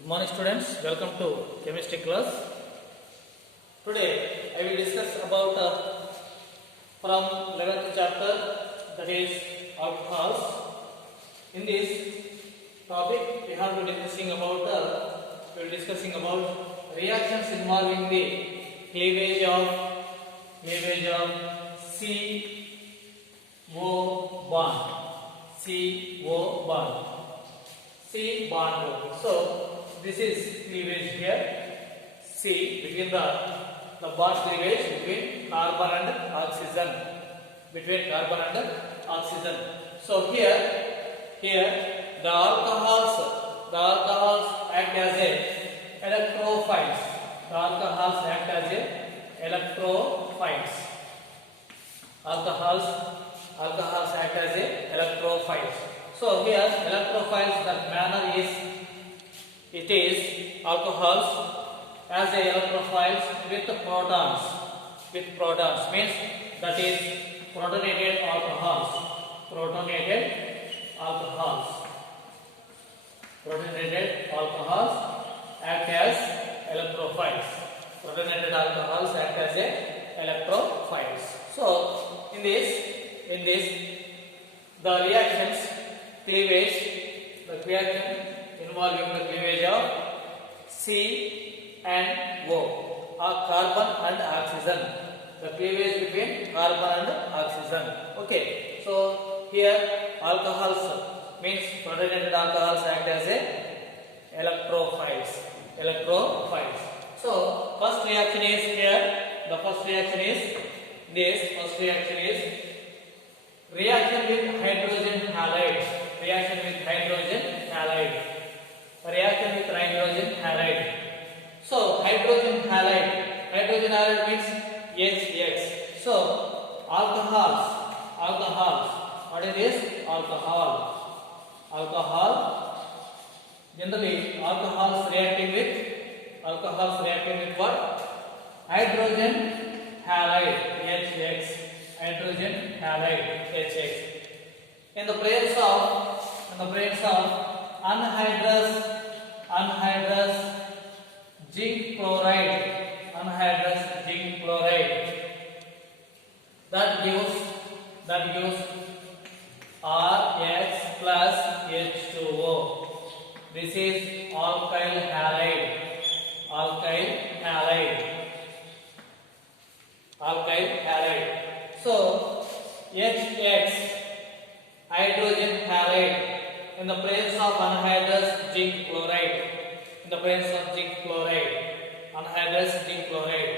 Good morning students, welcome to chemistry class. Today I will discuss about from 11th chapter, that is alcohols. In this topic we have to discussing about reactions involving the cleavage of CO bond. CO bond. C bond O. So this is cleavage here. C between the bond cleavage between carbon and oxygen. So here the alcohols act as a electrophiles. Alcohols act as a electrophiles. So here electrophiles, that manner is, it is alcohols as a electrophiles with protons means that is protonated alcohols act as electrophiles. So in this the reactions cleavage, the reaction involving the cleavage of C and O, or carbon and oxygen. The cleavage between carbon and oxygen. Okay. So here alcohols means protonated alcohols act as a electrophiles. So first reaction is here. The first reaction is this. Reaction with hydrogen halide. So hydrogen halide means HX. So alcohols. What is this? Alcohol. Generally alcohols reacting with what? Hydrogen halide HX. In the presence of anhydrous zinc chloride, that gives Rx plus H2O. This is alkyl halide. So HX, hydrogen halide, in the presence of anhydrous zinc chloride, anhydrous zinc chloride,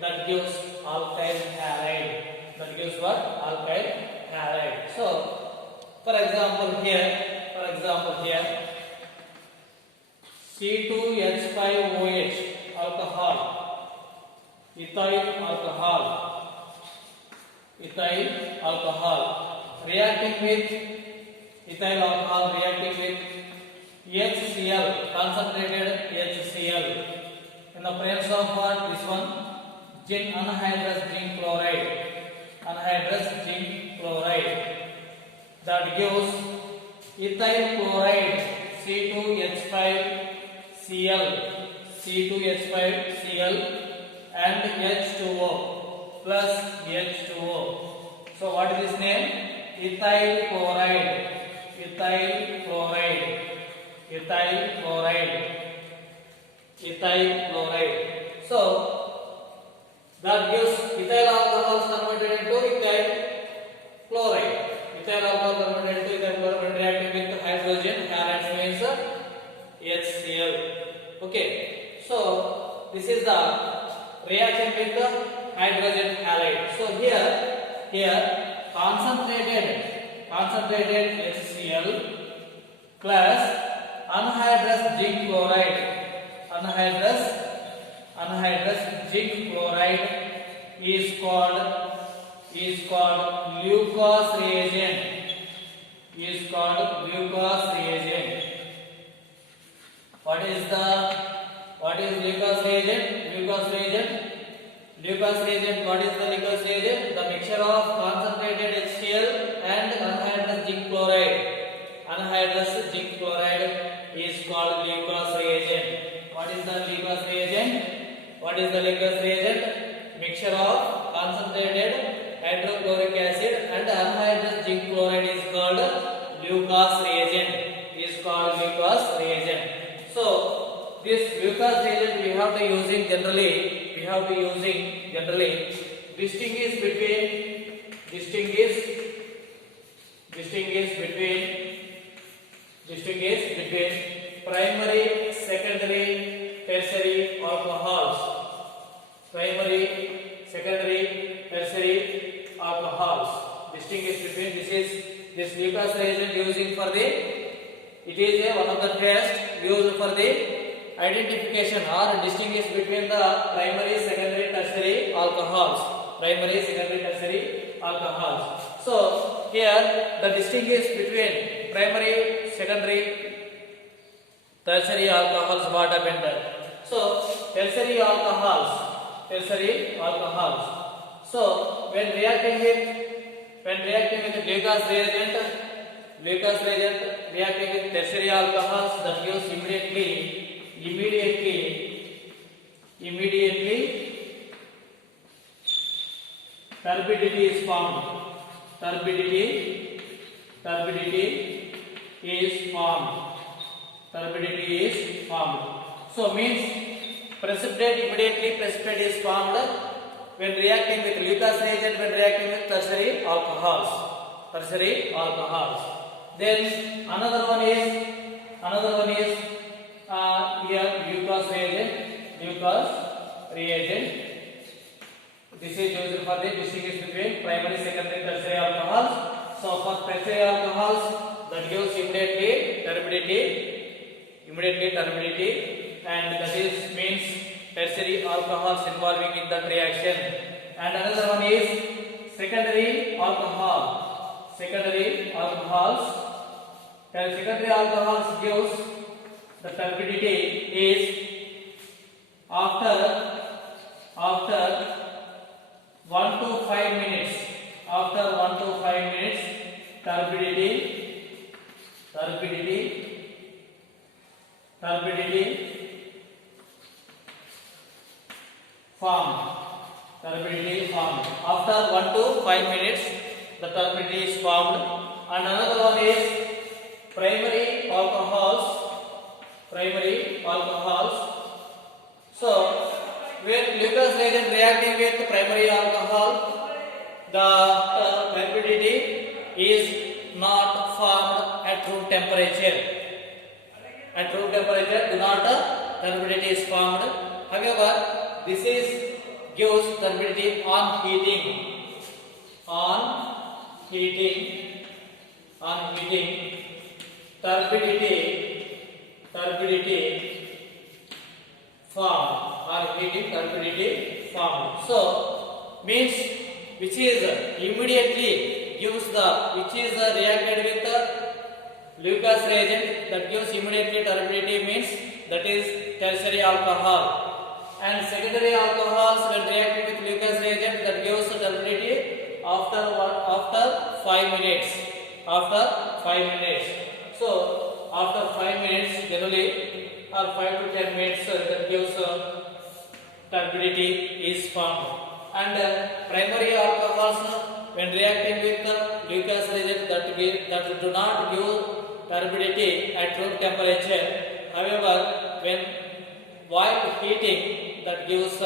that gives alkyl halide. Alkyl halide. So for example here C2H5OH ethyl alcohol reacting with HCl, concentrated HCl, in the presence of what? This one, anhydrous zinc chloride, that gives ethyl chloride C2H5Cl and H2O plus H2O. So what is this name? Ethyl chloride. So that gives ethyl alcohol converted into ethyl chloride. When reacting with hydrogen halide means HCl. Okay. So this is the reaction with the hydrogen halide. So here concentrated HCl plus anhydrous zinc chloride is called glucose reagent. What is glucose reagent? What is the glucose reagent? The mixture of concentrated HCl and anhydrous zinc chloride. Anhydrous zinc chloride is called glucose reagent. What is the Lucas reagent? Mixture of concentrated hydrochloric acid and anhydrous zinc chloride is called Lucas reagent. Is called Lucas reagent. So this Lucas reagent we have to using generally. Distinguish between primary, secondary, tertiary alcohols. Primary, secondary, tertiary alcohols. Distinguish between this Lucas reagent using for the. It is one of the tests used for the identification or distinguish between the primary, secondary, tertiary alcohols. Primary, secondary, tertiary alcohols. So here the distinguish between primary, secondary, tertiary alcohols what happened. So tertiary alcohols. So when reacting with Lucas reagent reacting with tertiary alcohols, that gives immediately turbidity is formed. Turbidity is formed. So means precipitate is formed when reacting with Lucas reagent, when reacting with tertiary alcohols. Then another one is here Lucas reagent. This is used for the distinguish between primary, secondary, tertiary alcohols. So for tertiary alcohols, that gives immediately turbidity, and that is means tertiary alcohols involving in that reaction. And another one is secondary alcohols. Secondary alcohols gives the turbidity is after 1 to 5 minutes. After 1 to 5 minutes, turbidity formed. After 1 to 5 minutes, the turbidity is formed. And another one is primary alcohols. So when Lucas reagent reacting with primary alcohol, the turbidity is not formed at room temperature. At room temperature, turbidity is formed. However, this gives turbidity on heating. Turbidity formed. So means which is immediately gives which is reacted with the Lucas reagent, that gives immediately turbidity, means that is tertiary alcohol. And secondary alcohols when reacted with Lucas reagent, that gives turbidity after 5 minutes. So after 5 minutes generally, or 5 to 10 minutes, that gives turbidity is formed. And primary alcohols when reacting with Lucas reagent, that do not give turbidity at room temperature. However, when while heating, that gives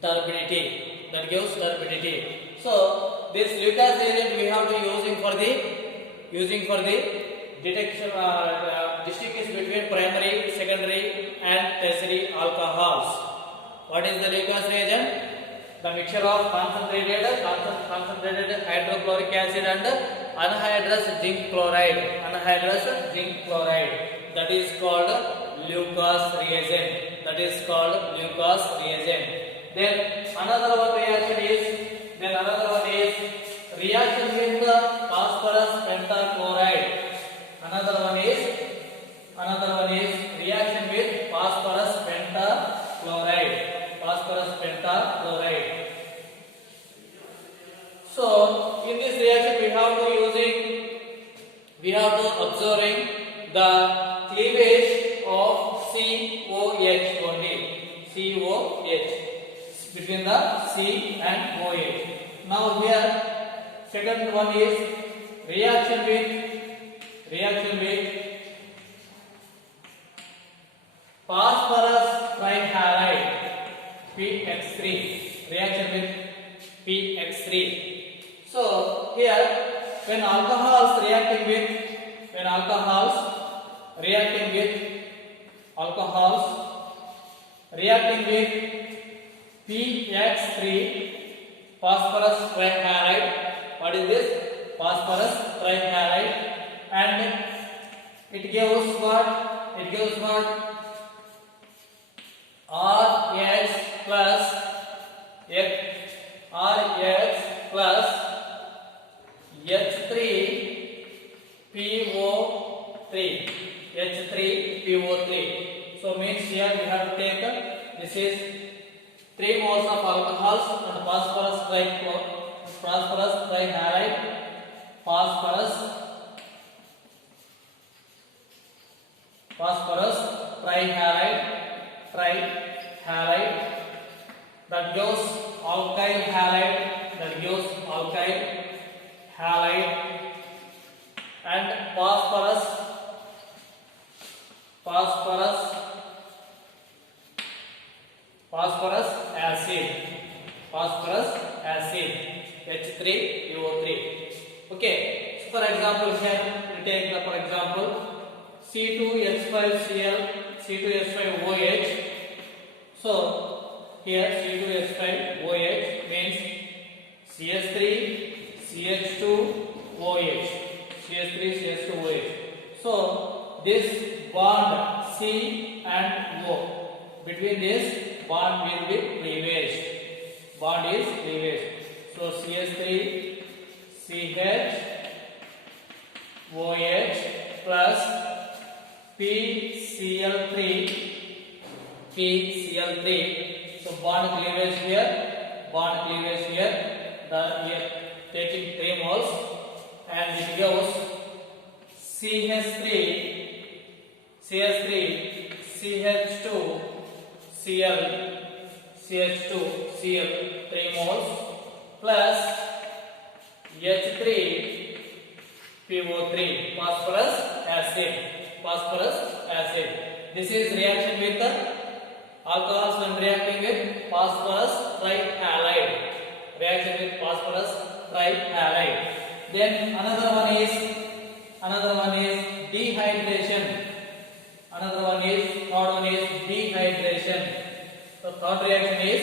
turbidity. So this Lucas reagent we have to using for the detection distinguish between primary, secondary, and tertiary alcohols. What is the Lucas reagent? The mixture of concentrated hydrochloric acid and anhydrous zinc chloride. That is called Lucas reagent. Then another one is reaction with the phosphorus pentachloride. Another one is reaction with phosphorus pentachloride. So in this reaction we have to observing the cleavage of COH only. COH, between the C and OH. Now here second one is reaction with phosphorus trihalide PX3, reaction with PX3. So here when alcohols reacting with PX3, phosphorus trihalide. What is this? Phosphorus trihalide, and it gives what? RH plus H3PO3. So means here we have to take this is 3 moles of alcohols and phosphorus trihalide, that gives alkyl halide, and phosphorus acid H3PO3. Okay, so for example here we take the for example C2H5OH. So here C2H5OH means CH3CH2OH. So this bond C and O, between this bond will be cleavage. Bond is cleavage. So CH3CHOH plus PCl3. So bond cleavage here. The here taking 3 moles, and it gives CH3 CH2Cl 3 moles plus H3PO3 phosphorus acid. This is reaction with the alcohols when reacting with phosphorus trihalide. Then another one is dehydration. Third one is dehydration. So third reaction is